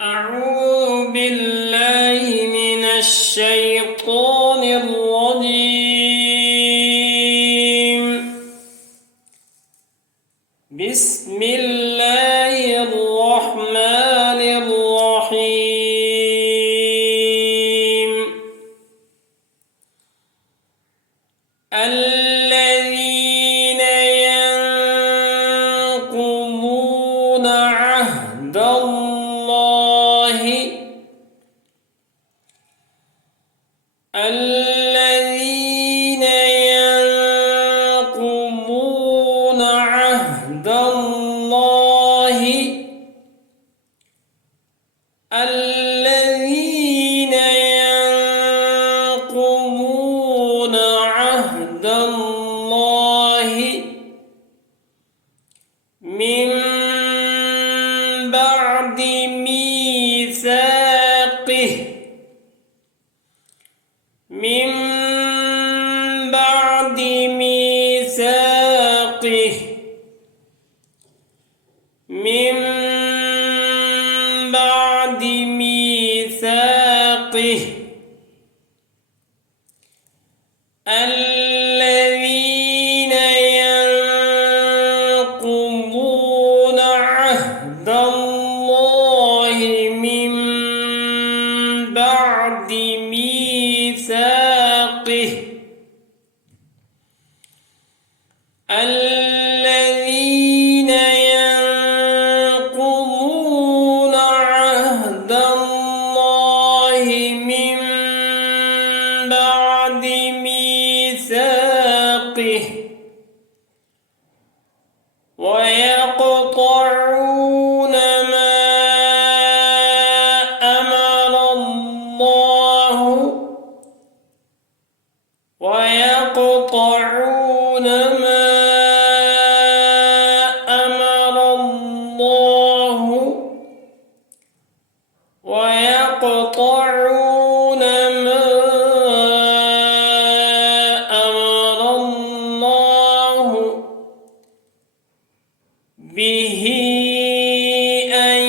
أعوذ بالله من الشيطان الرجيم. بسم الله الرحمن الرحيم. الذين ينقضون عهد الله الذين ينقضون عهد الله الذين ينقضون عهد الله من بعد ميثاقه من بعد ميثاقه من بعد ميثاقه الذين ينقضون عهد الله من بعد ميثاقه الذين ينقضون عهد الله من بعد ميثاقه ويقطعون ما أمر الله ويقطعون ما أمر الله ويقطعون ما أمر الله به أن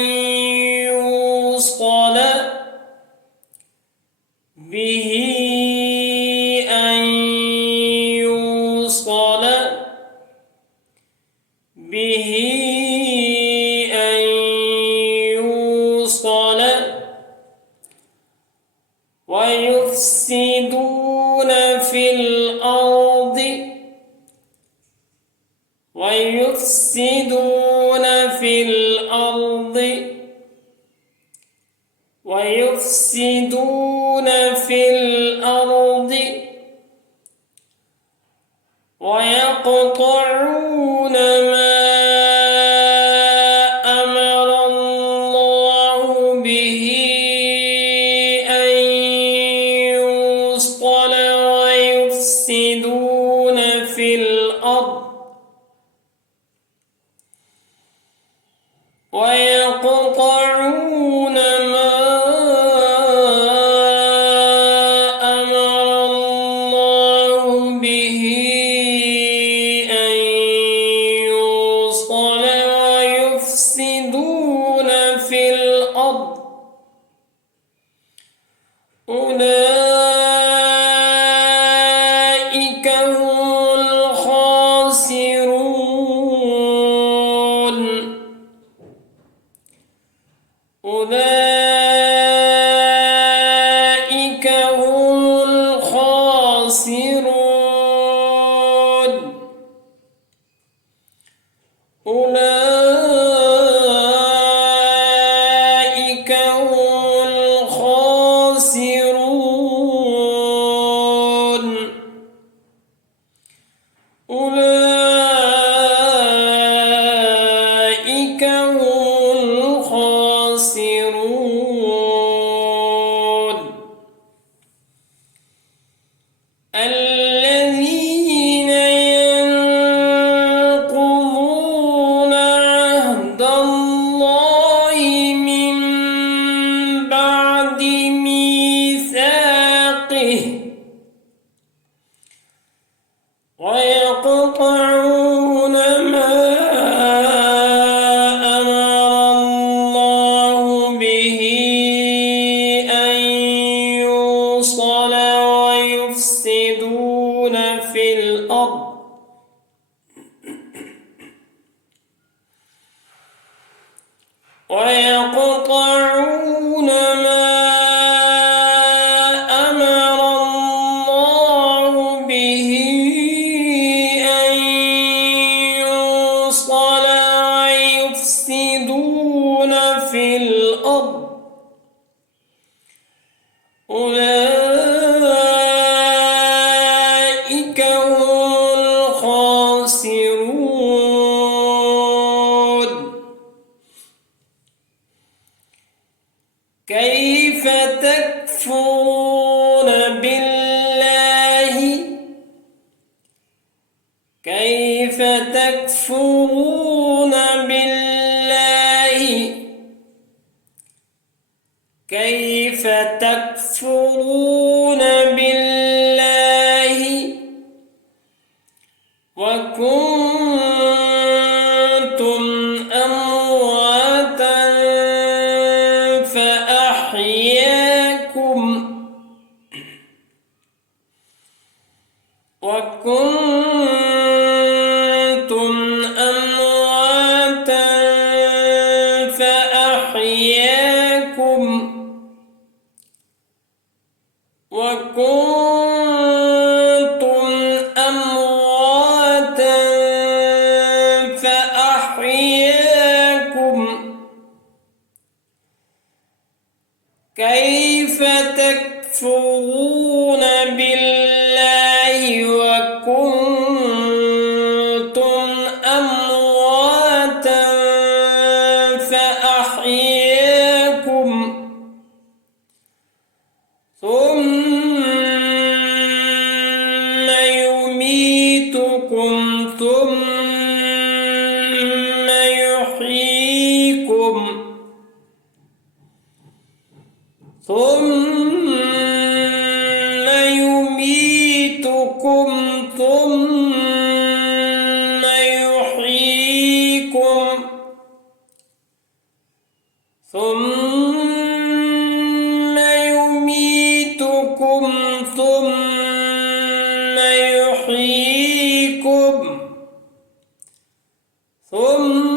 يوصل به أن يوصل به أن يوصل ويفسدون في الأرض ويفسدون في الأرض ويفسدون في الأرض ويقطعون ما أمر الله به أن يوصل ويفسدون في الأرض ويقطعون ما أمر الله به أن يوصل ويفسدون في الأرض أولئك هم الخاسرون أولئك هم الخاسرون أولئك هم الخاسرون أولئك هم الخاسرون ويقطعون ما أمر الله به أن يوصل ويفسدون في الأرض أولئك هم الخاسرون. كيف تكفرون بالله كيف تكفرون بالله كيف تكفرون بالله وكنتم أمواتا فأحياكم وكنتم أمواتا فأحياكم وكنتم أمواتا فأحياكم. كيف تكفرون بالله وكنتم أمواتا فأحياكم ثم يميتكم ثم يحييكم ثم يميتكم ثم يحييكم ثم يميتكم ثم يحييكم ثم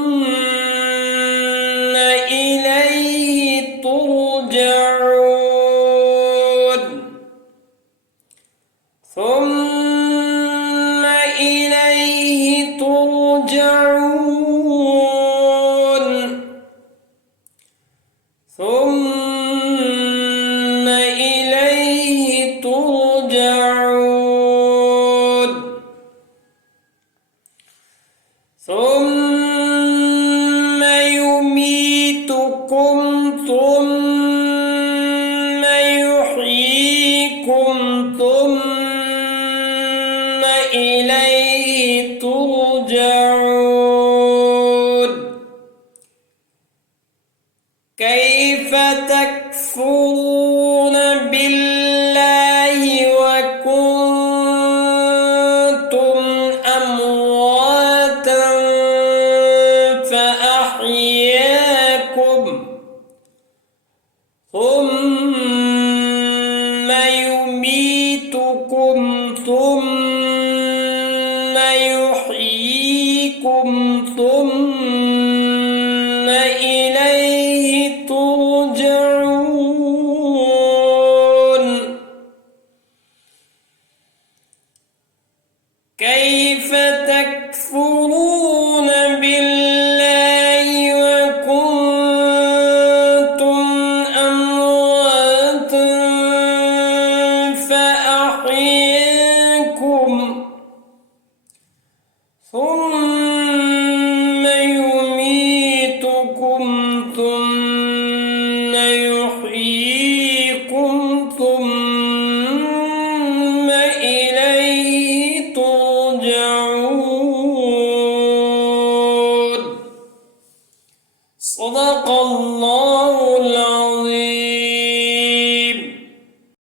إليه ترجعون. ثم إليه ترجعون. ثم إليه ترجعون. ثم يميتكم ثم يحييكم ثم إليه ترجعون. كيف تكفرون بالله وكنتم أمواتا فأحياكم ثم يميتكم ثم يحييكم ثم إليه ترجعون. كيف تكفرون بالله وكنتم أمواتا فأحياكم ثم